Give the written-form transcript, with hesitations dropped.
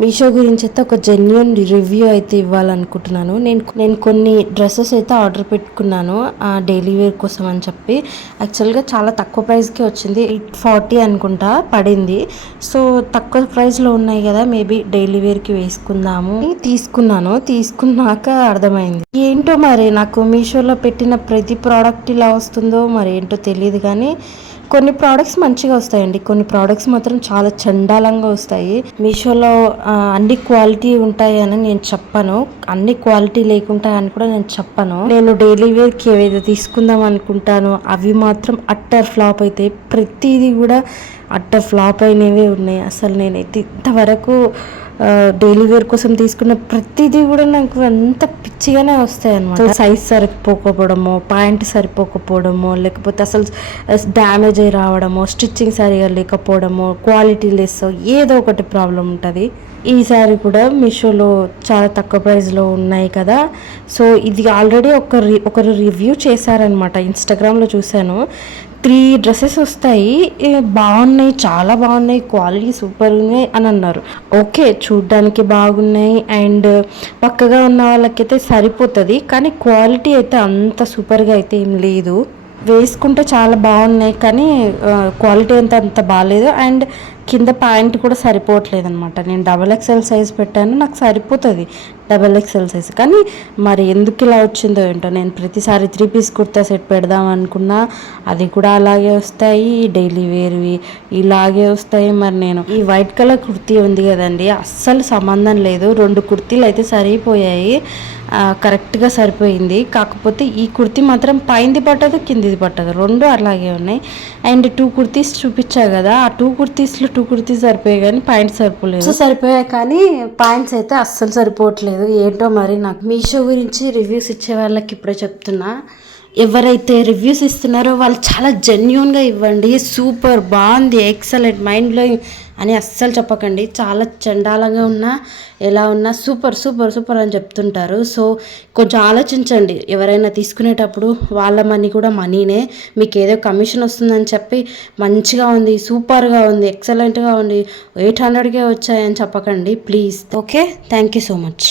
మీషో గురించి అయితే ఒక జెన్యున్ రివ్యూ అయితే ఇవ్వాలనుకుంటున్నాను. నేను కొన్ని డ్రెస్సెస్ అయితే ఆర్డర్ పెట్టుకున్నాను డైలీ వేర్ కోసం అని చెప్పి. యాక్చువల్గా చాలా తక్కువ ప్రైస్కి వచ్చింది, 840 అనుకుంటా పడింది. సో తక్కువ ప్రైస్లో ఉన్నాయి కదా, మేబీ డైలీ వేర్కి వేసుకుందాము తీసుకున్నాక అర్థమైంది ఏంటో మరి. నాకు మీషోలో పెట్టిన ప్రతి ప్రోడక్ట్ ఇలా వస్తుందో మరి ఏంటో తెలియదు, కానీ కొన్ని ప్రోడక్ట్స్ మంచిగా వస్తాయండి, కొన్ని ప్రోడక్ట్స్ మాత్రం చాలా చండాలంగా వస్తాయి. మీషోలో అన్ని క్వాలిటీ ఉంటాయి అని నేను చెప్పను, అన్ని క్వాలిటీ లేకుంటాయి అని కూడా నేను చెప్పను. నేను డైలీ వేర్కి ఏవైతే తీసుకుందాం అనుకుంటానో అవి మాత్రం అట్టర్ ఫ్లాప్ అయితే, ప్రతిదీ కూడా అట్టర్ ఫ్లాప్ అయినవే ఉన్నాయి. అసలు నేనైతే ఇంతవరకు డైలీ వేర్ కోసం తీసుకున్న ప్రతిదీ కూడా నాకు అంత పిచ్చిగానే వస్తాయి అన్నమాట. సైజ్ సరిపోకపోవడమో, ప్యాంట్ సరిపోకపోవడమో, లేకపోతే అసలు డ్యామేజ్ అయి రావడమో, స్టిచ్చింగ్ సరిగా లేకపోవడమో, క్వాలిటీ లెస్, ఏదో ఒకటి ప్రాబ్లం ఉంటుంది. ఈసారి కూడా మీషోలో చాలా తక్కువ ప్రైస్లో ఉన్నాయి కదా. సో ఇది ఆల్రెడీ ఒకరు రివ్యూ చేశారనమాట, ఇన్స్టాగ్రామ్లో చూశాను. 3 డ్రెస్సెస్ వస్తాయి, బాగున్నాయి, చాలా బాగున్నాయి, క్వాలిటీ సూపర్ ఉన్నాయి అని అన్నారు. ఓకే, చూడ్డానికి బాగున్నాయి అండ్ పక్కగా ఉన్న వాళ్ళకైతే సరిపోతుంది, కానీ క్వాలిటీ అయితే అంత సూపర్గా అయితే ఏం లేదు. వేసుకుంటే చాలా బాగున్నాయి కానీ క్వాలిటీ అంత బాగాలేదు. అండ్ కింద ప్యాంట్ కూడా సరిపోవట్లేదు అనమాట. నేను XXL సైజ్ పెట్టాను, నాకు సరిపోతుంది XXL సైజ్, కానీ మరి ఎందుకు ఇలా వచ్చిందో ఏంటో. నేను ప్రతిసారి 3 పీస్ కుర్తా సెట్ పెడదాం అనుకున్నా, అది కూడా అలాగే వస్తాయి, డైలీ వేర్వి ఇలాగే వస్తాయి. మరి నేను ఈ వైట్ కలర్ కుర్తీ ఉంది కదండి, అస్సలు సంబంధం లేదు. 2 కుర్తీలు అయితే సరిపోయాయి, కరెక్ట్గా సరిపోయింది. కాకపోతే ఈ కుర్తీ మాత్రం పైంది పట్టదు, కిందిది పట్టదు, 2 అలాగే ఉన్నాయి. అండ్ 2 కుర్తీస్ చూపించా కదా, ఆ 2 కుర్తీస్లో 2 కుర్తీస్ సరిపోయాయి కానీ పాయింట్స్ సరిపోయాయి కానీ పాయింట్స్ అయితే అస్సలు సరిపోవట్లేదు. ఏంటో మరి. నాకు మీషో గురించి రివ్యూస్ ఇచ్చే వాళ్ళకి ఇప్పుడే చెప్తున్నా, ఎవరైతే రివ్యూస్ ఇస్తున్నారో వాళ్ళు చాలా జెన్యున్గా ఇవ్వండి. సూపర్, బాగుంది, ఎక్సలెంట్, మైండ్ బ్లోయింగ్ అని అస్సలు చెప్పకండి. చాలా చండాలంగా ఉన్నా, ఎలా ఉన్నా సూపర్ సూపర్ సూపర్ అని చెప్తుంటారు. సో కొంచెం ఆలోచించండి, ఎవరైనా తీసుకునేటప్పుడు వాళ్ళ మనీ కూడా మనీనే. మీకు ఏదో కమిషన్ వస్తుందని చెప్పి మంచిగా ఉంది, సూపర్గా ఉంది, ఎక్సలెంట్గా ఉంది, 800కే వచ్చాయని చెప్పకండి please. Okay, thank you so much.